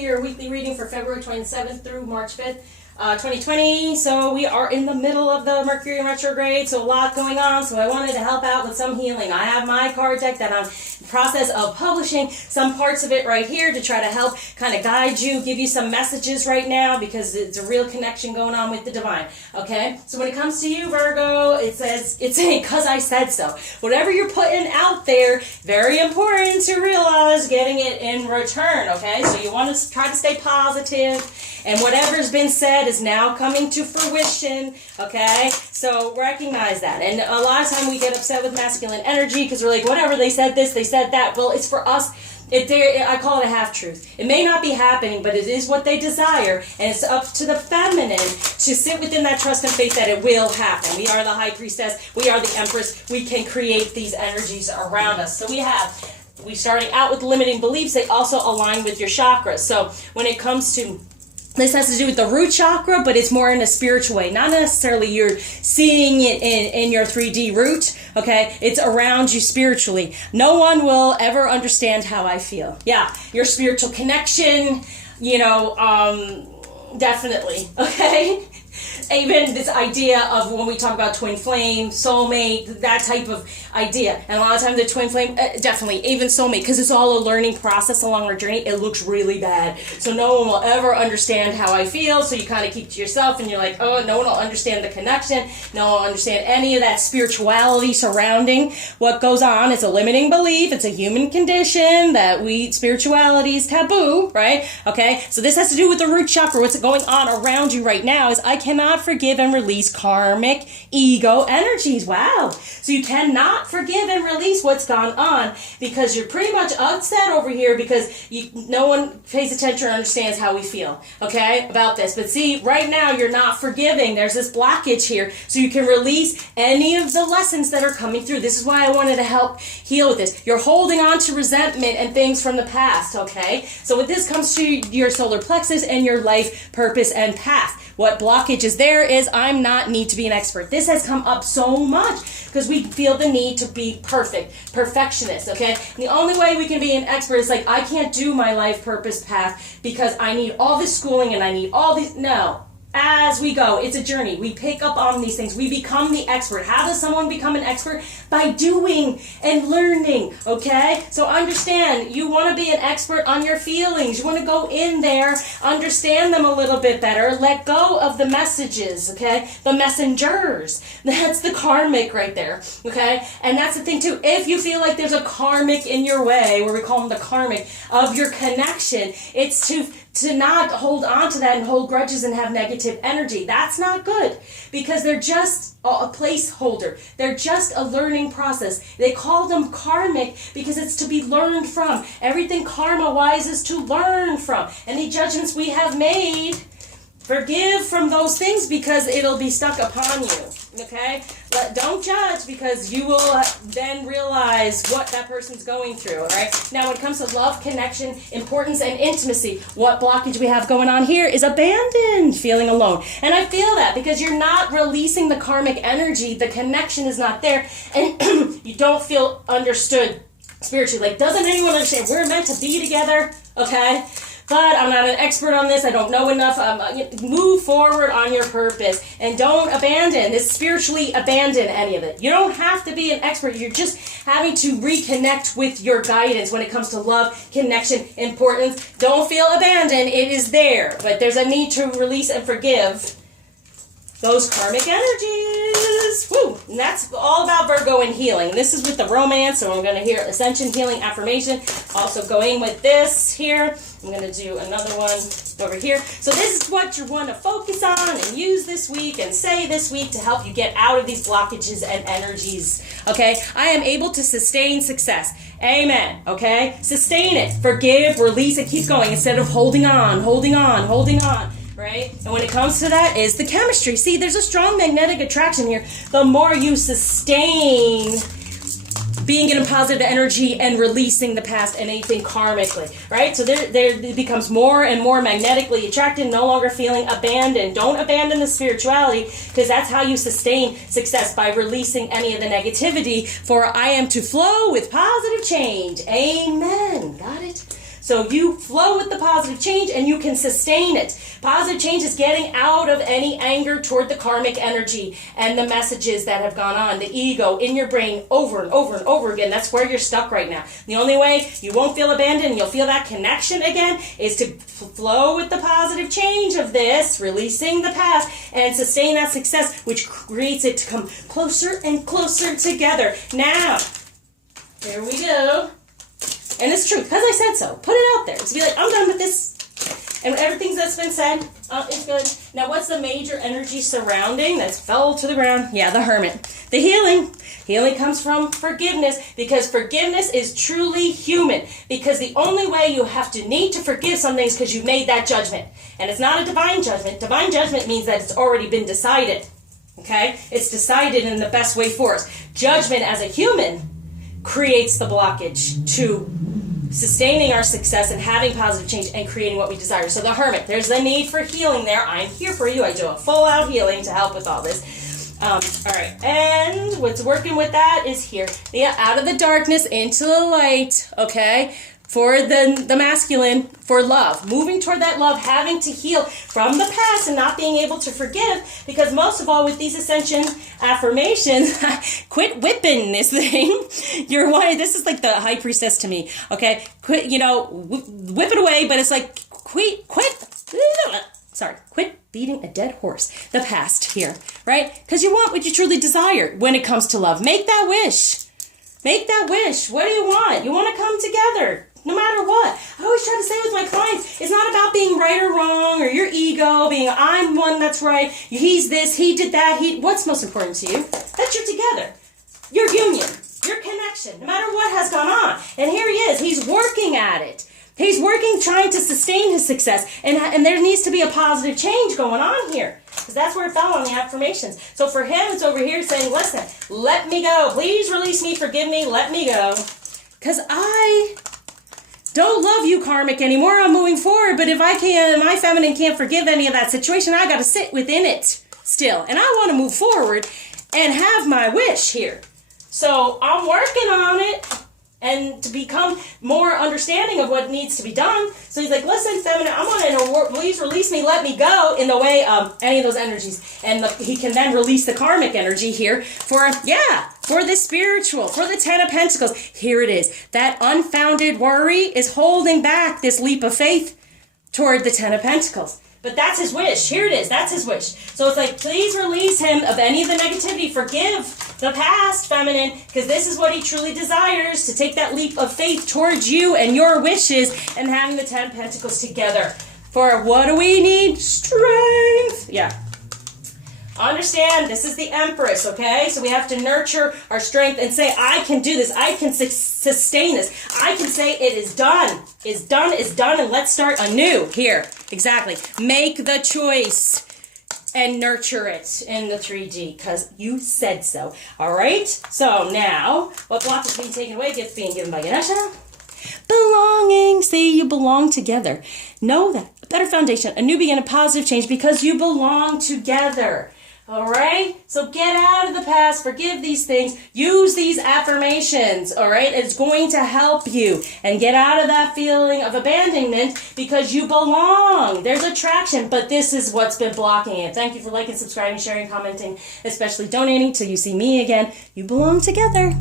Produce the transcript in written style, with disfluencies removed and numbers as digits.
your weekly reading for February 27th through March 5th. 2020, so we are in the middle of the Mercury retrograde, so a lot going on, so I wanted to help out with some healing. I have my card deck that I'm in the process of publishing some parts of it right here to try to help kind of guide you, give you some messages right now, because it's a real connection going on with the divine, okay? So when it comes to you, Virgo, it's saying, because I said so. Whatever you're putting out there, very important to realize getting it in return, okay? So you want to try to stay positive, and whatever's been said is now coming to fruition, okay? So recognize that. And a lot of time we get upset with masculine energy because we're like, whatever, they said this, they said that. Well, it's for us. I call it a half-truth. It may not be happening, but it is what they desire, and it's up to the feminine to sit within that trust and faith that it will happen. We are the high priestess. We are the empress. We can create these energies around us. So we starting out with limiting beliefs. They also align with your chakras. So when it comes to this has to do with the root chakra, but it's more in a spiritual way. Not necessarily you're seeing it in your 3D root, okay? It's around you spiritually. No one will ever understand how I feel. Yeah, your spiritual connection, definitely, okay? Even this idea of when we talk about twin flame, soulmate, that type of idea. And a lot of times the twin flame, definitely, even soulmate, because it's all a learning process along our journey, it looks really bad. So no one will ever understand how I feel, so you kind of keep to yourself and you're like, oh, no one will understand the connection, no one will understand any of that spirituality surrounding what goes on. It's a limiting belief, it's a human condition that spirituality is taboo, right? Okay, so this has to do with the root chakra. What's going on around you right now is I cannot forgive and release karmic ego energies. Wow. So you cannot forgive and release what's gone on because you're pretty much upset over here because no one pays attention or understands how we feel, okay, about this. But see, right now you're not forgiving. There's this blockage here. So you can release any of the lessons that are coming through. This is why I wanted to help heal with this. You're holding on to resentment and things from the past, okay? So when this comes to your solar plexus and your life purpose and path, what blockage is there is need to be an expert. This has come up so much because we feel the need to be perfectionist, okay? And the only way we can be an expert is like, I can't do my life purpose path because I need all this schooling and I need all these, no. As we go, it's a journey. We pick up on these things. We become the expert. How does someone become an expert? By doing and learning, okay? So understand, you want to be an expert on your feelings. You want to go in there, understand them a little bit better, let go of the messages, okay? The messengers. That's the karmic right there, okay? And that's the thing too. If you feel like there's a karmic in your way, where we call them the karmic, of your connection, it's to not hold on to that and hold grudges and have negative energy. That's not good because they're just a placeholder. They're just a learning process. They call them karmic because it's to be learned from. Everything karma-wise is to learn from. Any judgments we have made, forgive from those things because it'll be stuck upon you, okay? Don't judge because you will then realize what that person's going through, all right? Now, when it comes to love, connection, importance, and intimacy, what blockage we have going on here is abandoned, feeling alone. And I feel that because you're not releasing the karmic energy, the connection is not there, and you don't feel understood spiritually. Like, doesn't anyone understand? We're meant to be together, okay? But I'm not an expert on this. I don't know enough. Move forward on your purpose and don't abandon. Spiritually abandon any of it. You don't have to be an expert. You're just having to reconnect with your guidance when it comes to love, connection, importance. Don't feel abandoned. It is there. But there's a need to release and forgive those karmic energies. Woo! And that's all about Virgo and healing. This is with the romance, so I'm going to hear Ascension Healing Affirmation. Also going with this here. I'm going to do another one over here. So this is what you want to focus on and use this week and say this week to help you get out of these blockages and energies. Okay? I am able to sustain success. Amen. Okay? Sustain it. Forgive, release, and keep going instead of holding on, holding on, holding on. Right? And when it comes to that is the chemistry. See, there's a strong magnetic attraction here. The more you sustain being in a positive energy and releasing the past and anything karmically, right? So there it becomes more and more magnetically attracted, no longer feeling abandoned. Don't abandon the spirituality because that's how you sustain success, by releasing any of the negativity, for I am to flow with positive change. Amen. Got it? So you flow with the positive change and you can sustain it. Positive change is getting out of any anger toward the karmic energy and the messages that have gone on, the ego in your brain over and over and over again. That's where you're stuck right now. The only way you won't feel abandoned and you'll feel that connection again is to flow with the positive change of this, releasing the past, and sustain that success, which creates it to come closer and closer together. Now, here we go. And it's true, because I said so. Put it out there. To be like, I'm done with this. And everything that's been said is good. Now, what's the major energy surrounding that's fell to the ground? Yeah, the Hermit. The healing. Healing comes from forgiveness, because forgiveness is truly human. Because the only way you have to need to forgive something is because you made that judgment. And it's not a divine judgment. Divine judgment means that it's already been decided. Okay? It's decided in the best way for us. Judgment as a human creates the blockage to sustaining our success and having positive change and creating what we desire. So the Hermit, there's the need for healing there. I'm here for you. I do a full out healing to help with all this. All right, and what's working with that is here. Yeah, out of the darkness into the light, okay? For the masculine, for love. Moving toward that love, having to heal from the past and not being able to forgive. Because most of all, with these ascension affirmations, quit whipping this thing. You're one. This is like the high priestess to me. Okay, quit. Whip it away. But it's like quit. Sorry, quit beating a dead horse. The past here, right? Because you want what you truly desire when it comes to love. Make that wish. Make that wish. What do you want? You want to come together. No matter what. I always try to say with my clients, it's not about being right or wrong or your ego, being I'm one that's right, he's this, he did that, what's most important to you? That you're together. Your union, your connection, no matter what has gone on. And here he is, he's working at it. He's working, trying to sustain his success. And there needs to be a positive change going on here. Because that's where it fell on the affirmations. So for him, it's over here saying, listen, let me go. Please release me, forgive me, let me go. Because I don't love you, karmic, anymore. I'm moving forward, but if I can't, my feminine can't forgive any of that situation, I got to sit within it still. And I want to move forward and have my wish here. So I'm working on it and to become more understanding of what needs to be done. So he's like, listen, feminine, I want to, please release me, let me go in the way of any of those energies. And he can then release the karmic energy here for the spiritual, for the Ten of Pentacles. Here it is. That unfounded worry is holding back this leap of faith toward the Ten of Pentacles. But that's his wish. Here it is. That's his wish. So it's like, please release him of any of the negativity. Forgive the past, feminine, because this is what he truly desires, to take that leap of faith towards you and your wishes and having the Ten of Pentacles together. For what do we need? Strength. Yeah. Understand, this is the Empress, okay? So we have to nurture our strength and say, I can do this. I can sustain this. I can say it is done. It's done, it's done, and let's start anew here. Exactly. Make the choice and nurture it in the 3D because you said so. All right? So now, what block is being taken away? Gifts being given by Ganesha. Belonging. See, you belong together. Know that. A better foundation, a new beginning, a positive change because you belong together. All right? So get out of the past, forgive these things, use these affirmations, all right? It's going to help you and get out of that feeling of abandonment because you belong. There's attraction, but this is what's been blocking it. Thank you for liking, subscribing, sharing, commenting, especially donating till you see me again. You belong together.